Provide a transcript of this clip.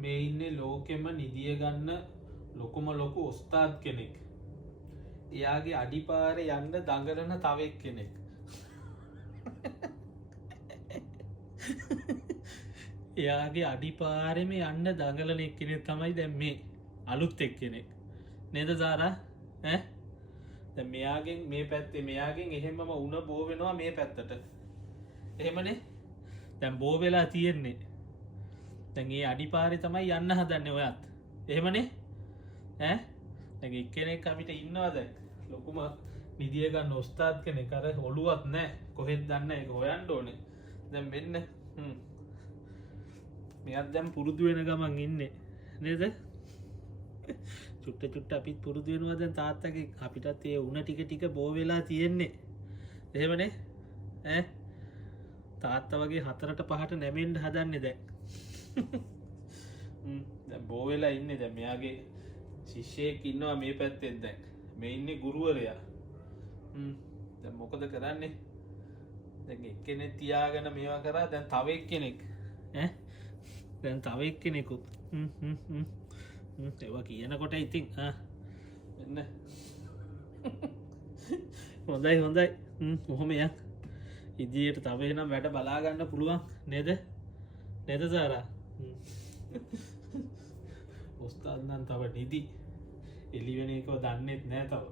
මේ ඉන්නේ ලෝකෙම නිදිය ගන්න ලොකුම ලොකු ඔස්තාද් කෙනෙක්. එයාගේ අඩිපාරේ යන්න දඟලන තව එක්කෙනෙක්. එයාගේ අඩිපාරෙම යන්න දඟලන එක්කෙනෙක් තමයි දැන් මේ අලුත් එක්කෙනෙක්. නේද සාරා? ඈ? දැන් මෙයාගෙන් මේ පැත්තේ මෙයාගෙන් එහෙමම උණ බෝ වෙනවා මේ පැත්තට. එහෙමනේ? දැන් බෝ වෙලා තියෙන්නේ. දැන් මේ අඩිපාරේ තමයි යන්න හදන්නේ ඔයත්. එහෙමනේ? ඈ? දැන් එක්කෙනෙක් අපිට ඉන්නවා දැන්. ලොකුම නිදිය ගන්න ඔස්තාද් කෙනෙක්. අර ඔළුවක් නැහැ. කොහෙද දන්නේ ඒක හොයන්න ඕනේ. දැන් මෙන්න මෙයාත් දැන් පුරුදු වෙන ගමන් ඉන්නේ. නේද? චුට්ට අපිත් පුරුදු වෙනවා දැන් තාත්තගේ අපිටත් ඒ උණ ටික ටික බෝ වෙලා තියෙන්නේ. එහෙමනේ? ඈ? තාත්තා වගේ 4ට 5ට නැමෙන්න හදන්නේ දැන්. දැන් බෝ වෙලා ඉන්නේ දැන් මෙයාගේ ශිෂ්‍යයෙක් ඉන්නවා මේ පැත්තෙන් දැන්. මේ ඉන්නේ ගුරුවරයා. දැන් මොකද කරන්නේ? දැන් එක්කෙනෙක් තියාගෙන මේවා කරා දැන් තව එක්කෙනෙක්. ඈ? දැන් තව එක්කෙනෙකුත්. ඒවා කියනකොට ඉතින් මෙන්න හොඳයි. කොහොම යක් ඉදිරියට තව එනම් වැඩ බලා ගන්න පුළුවන් නේද? නේද සාරා? ඔස්තාද් නම් තව නිදි එළි වෙන එකව දන්නෙත් නෑ තව.